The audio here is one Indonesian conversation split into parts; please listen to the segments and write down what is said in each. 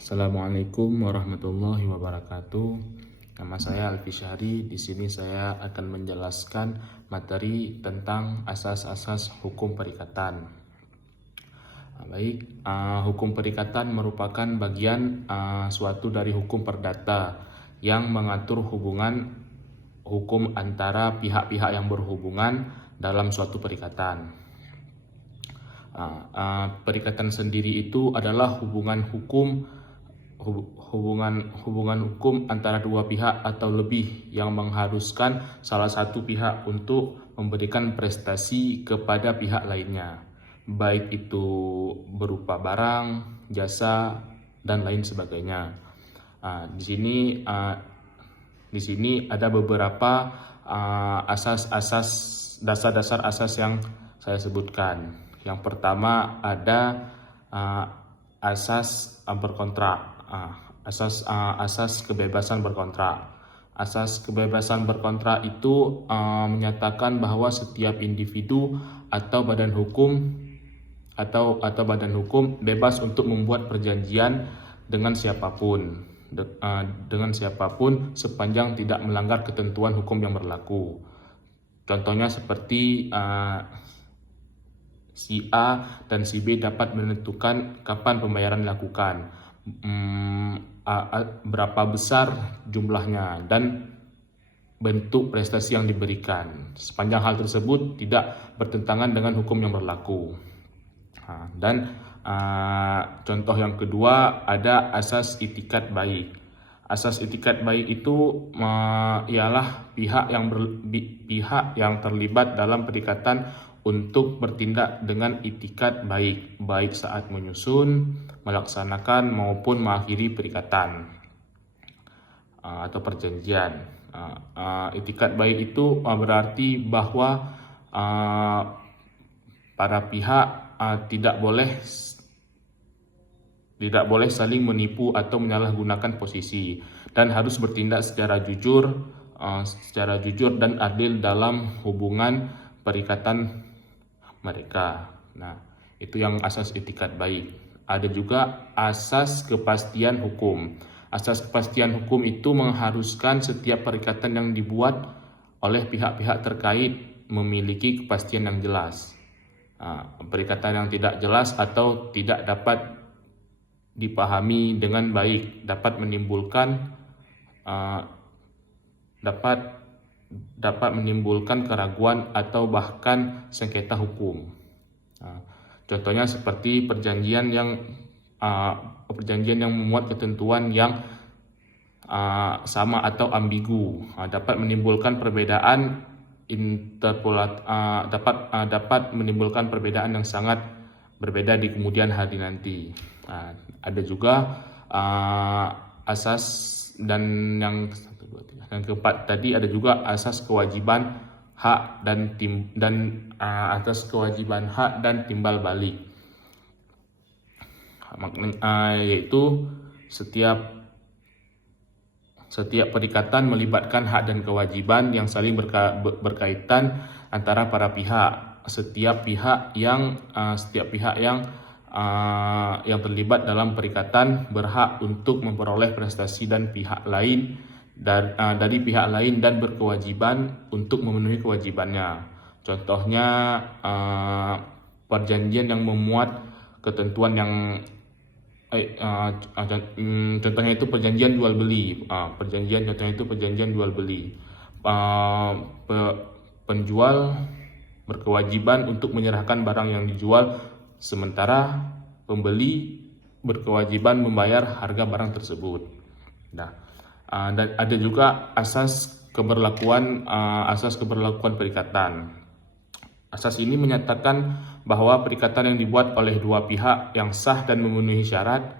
Assalamualaikum warahmatullahi wabarakatuh. Nama saya Alfi Syahri. Di sini saya akan menjelaskan materi tentang asas-asas hukum perikatan. Hukum perikatan merupakan bagian suatu dari hukum perdata yang mengatur hubungan hukum antara pihak-pihak yang berhubungan dalam suatu perikatan. Perikatan sendiri itu adalah hubungan hukum antara dua pihak atau lebih yang mengharuskan salah satu pihak untuk memberikan prestasi kepada pihak lainnya, baik itu berupa barang, jasa, dan lain sebagainya. Di sini ada beberapa dasar-dasar asas yang saya sebutkan. Yang pertama ada asas berkontrak. Asas kebebasan berkontrak. Asas kebebasan berkontrak itu menyatakan bahwa setiap individu atau badan hukum bebas untuk membuat perjanjian dengan siapapun sepanjang tidak melanggar ketentuan hukum yang berlaku. Contohnya seperti si A dan si B dapat menentukan kapan pembayaran dilakukan, berapa besar jumlahnya, dan bentuk prestasi yang diberikan, sepanjang hal tersebut tidak bertentangan dengan hukum yang berlaku. Contoh yang kedua ada asas itikat baik. Asas itikat baik itu ialah pihak yang terlibat dalam perikatan untuk bertindak dengan itikat baik saat menyusun, melaksanakan maupun mengakhiri perikatan atau perjanjian. Itikat baik itu berarti bahwa para pihak tidak boleh saling menipu atau menyalahgunakan posisi dan harus bertindak secara jujur dan adil dalam hubungan perikatan mereka. Itu yang asas itikat baik. Ada juga asas kepastian hukum. Asas kepastian hukum itu mengharuskan setiap perikatan yang dibuat oleh pihak-pihak terkait memiliki kepastian yang jelas. Perikatan yang tidak jelas atau tidak dapat dipahami dengan baik dapat menimbulkan keraguan atau bahkan sengketa hukum. Contohnya seperti perjanjian yang memuat ketentuan yang sama atau ambigu dapat menimbulkan perbedaan dapat menimbulkan perbedaan yang sangat berbeda di kemudian hari nanti. Ada juga asas dan yang keempat tadi ada juga asas kewajiban hak dan timbal balik. Yaitu setiap perikatan melibatkan hak dan kewajiban yang saling berkaitan antara para pihak. Setiap pihak yang terlibat dalam perikatan berhak untuk memperoleh prestasi dari pihak lain dan berkewajiban untuk memenuhi kewajibannya. Contohnya perjanjian yang memuat ketentuan yang contohnya itu perjanjian jual beli. Penjual berkewajiban untuk menyerahkan barang yang dijual, sementara pembeli berkewajiban membayar harga barang tersebut. Dan ada juga asas keberlakuan perikatan. Asas ini menyatakan bahwa perikatan yang dibuat oleh dua pihak yang sah dan memenuhi syarat,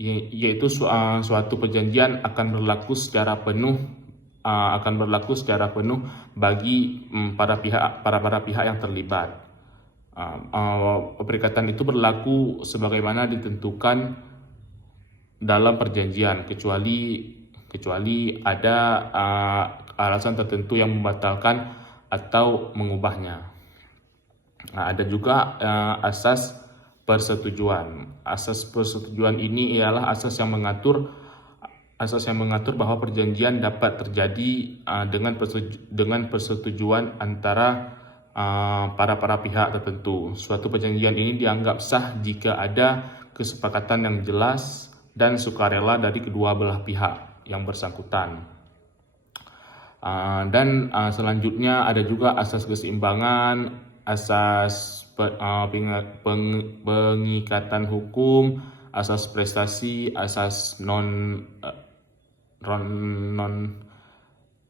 yaitu suatu perjanjian akan berlaku secara penuh bagi para pihak yang terlibat. Perikatan itu berlaku sebagaimana ditentukan dalam perjanjian, kecuali ada alasan tertentu yang membatalkan atau mengubahnya. Ada juga asas persetujuan. Asas persetujuan ini ialah asas yang mengatur bahwa perjanjian dapat terjadi dengan persetujuan antara para pihak tertentu. Suatu perjanjian ini dianggap sah jika ada kesepakatan yang jelas dan sukarela dari kedua belah pihak yang bersangkutan. Dan selanjutnya ada juga asas keseimbangan, asas pengikatan hukum, asas prestasi, asas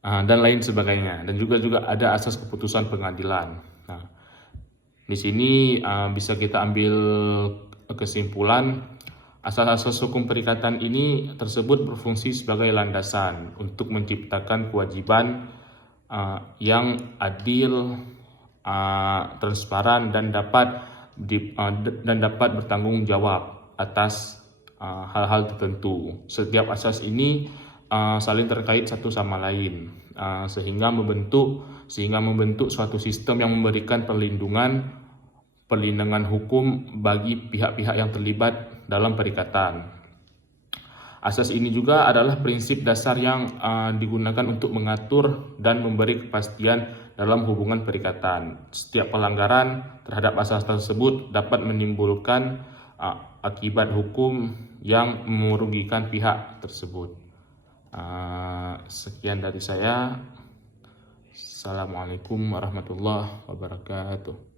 dan lain sebagainya. Dan juga ada asas keputusan pengadilan. Nah, di sini bisa kita ambil kesimpulan, asas-asas hukum perikatan ini tersebut berfungsi sebagai landasan untuk menciptakan kewajiban yang adil, transparan, dan dapat bertanggung jawab atas hal-hal tertentu. Setiap asas ini saling terkait satu sama lain, sehingga membentuk suatu sistem yang memberikan perlindungan hukum bagi pihak-pihak yang terlibat dalam perikatan. Asas ini juga adalah prinsip dasar yang digunakan untuk mengatur dan memberi kepastian dalam hubungan perikatan. Setiap pelanggaran terhadap asas tersebut dapat menimbulkan akibat hukum yang merugikan pihak tersebut. Sekian dari saya. Assalamualaikum warahmatullahi wabarakatuh.